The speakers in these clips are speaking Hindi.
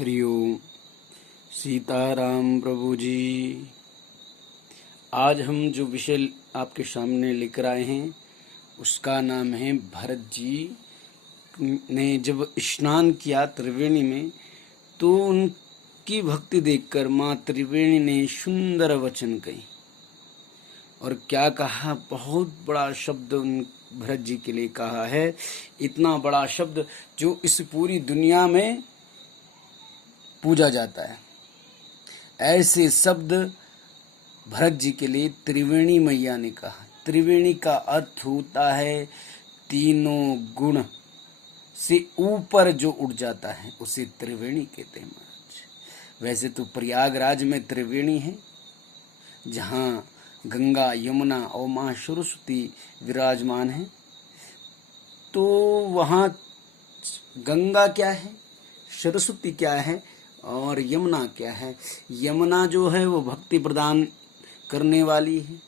हरिओम। सीताराम प्रभु जी। आज हम जो विषय आपके सामने लेकर आए हैं उसका नाम है भरत जी ने जब स्नान किया त्रिवेणी में तो उनकी भक्ति देखकर माँ त्रिवेणी ने सुंदर वचन कही और क्या कहा। बहुत बड़ा शब्द उन भरत जी के लिए कहा है, इतना बड़ा शब्द जो इस पूरी दुनिया में पूजा जाता है। ऐसे शब्द भरत जी के लिए त्रिवेणी मैया ने कहा। त्रिवेणी का अर्थ होता है तीनों गुण से ऊपर जो उठ जाता है उसे त्रिवेणी कहते हैं महाराज। वैसे तो प्रयागराज में त्रिवेणी है जहाँ गंगा यमुना और माँ सरस्वती विराजमान है। तो वहाँ गंगा क्या है, सरस्वती क्या है और यमुना क्या है। यमुना जो है वो भक्ति प्रदान करने वाली है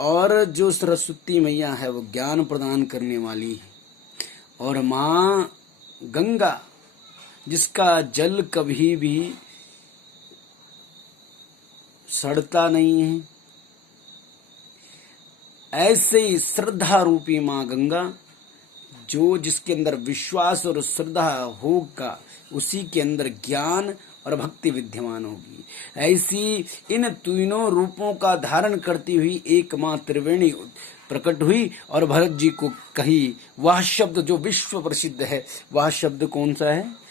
और जो सरस्वती मैया है वो ज्ञान प्रदान करने वाली है। और माँ गंगा जिसका जल कभी भी सड़ता नहीं है, ऐसे ही श्रद्धा रूपी माँ गंगा जो जिसके अंदर विश्वास और श्रद्धा होगा उसी के अंदर ज्ञान और भक्ति विद्यमान होगी। ऐसी इन तीनों रूपों का धारण करती हुई एक माँ त्रिवेणी प्रकट हुई और भरत जी को कही वह शब्द जो विश्व प्रसिद्ध है। वह शब्द कौन सा है?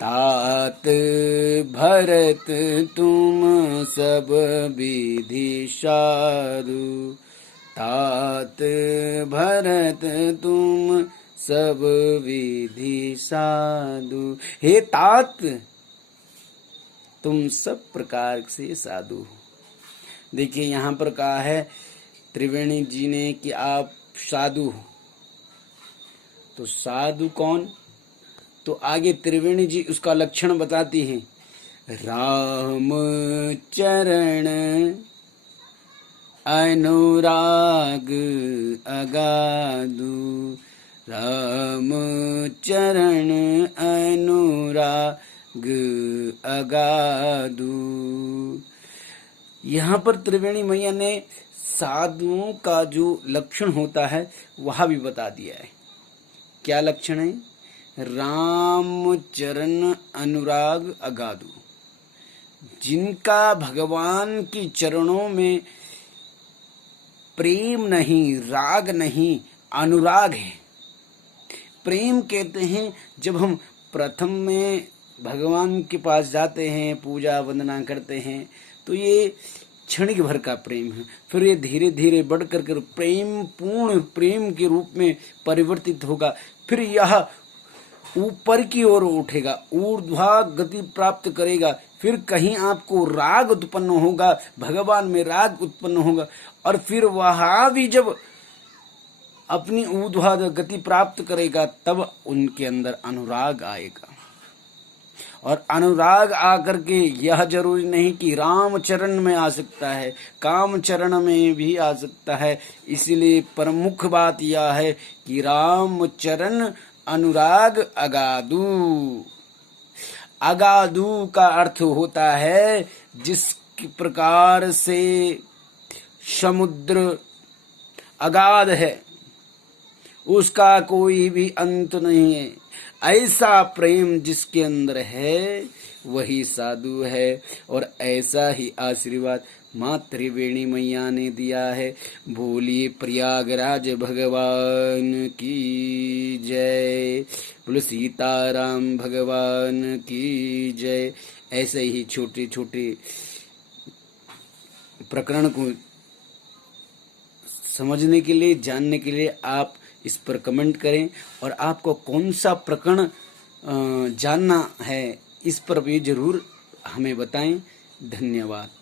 तात भरत तुम सब विधि साधु, तात भरत तुम सब विधि साधु। हे तात तुम सब प्रकार से साधु हो। देखिए यहाँ पर कहा है त्रिवेणी जी ने कि आप साधु हो। तो साधु कौन? तो आगे त्रिवेणी जी उसका लक्षण बताती हैं। राम चरण अनुराग अगाधु, राम चरण अनुराग अगाधु। यहाँ पर त्रिवेणी मैया ने साधुओं का जो लक्षण होता है वह भी बता दिया है। क्या लक्षण है? राम चरण अनुराग अगाधु। जिनका भगवान की चरणों में प्रेम नहीं, राग नहीं, अनुराग है। प्रेम कहते हैं जब हम प्रथम में भगवान के पास जाते हैं, पूजा वंदना करते हैं तो ये क्षणिक भर का प्रेम है। फिर ये धीरे धीरे बढ़ कर प्रेम पूर्ण प्रेम के रूप में परिवर्तित होगा। फिर यह ऊपर की ओर उठेगा, ऊर्ध्वा गति प्राप्त करेगा। फिर कहीं आपको राग उत्पन्न होगा, भगवान में राग उत्पन्न होगा और फिर वह भी जब अपनी ऊर्ध्वा गति प्राप्त करेगा तब उनके अंदर अनुराग आएगा। और अनुराग आकर के यह जरूरी नहीं कि राम चरण में आ सकता है, काम चरण में भी आ सकता है। इसीलिए प्रमुख बात यह है कि राम चरण अनुराग अगाधु। अगाधु का अर्थ होता है जिस प्रकार से समुद्र अगाध है उसका कोई भी अंत नहीं है, ऐसा प्रेम जिसके अंदर है वही साधु है। और ऐसा ही आशीर्वाद माँ त्रिवेणी मैया ने दिया है। बोलिए प्रयागराज भगवान की जय, बोलो सीताराम भगवान की जय। ऐसे ही छोटे छोटे प्रकरण को समझने के लिए, जानने के लिए आप इस पर कमेंट करें और आपको कौन सा प्रकरण जानना है इस पर भी जरूर हमें बताएं। धन्यवाद।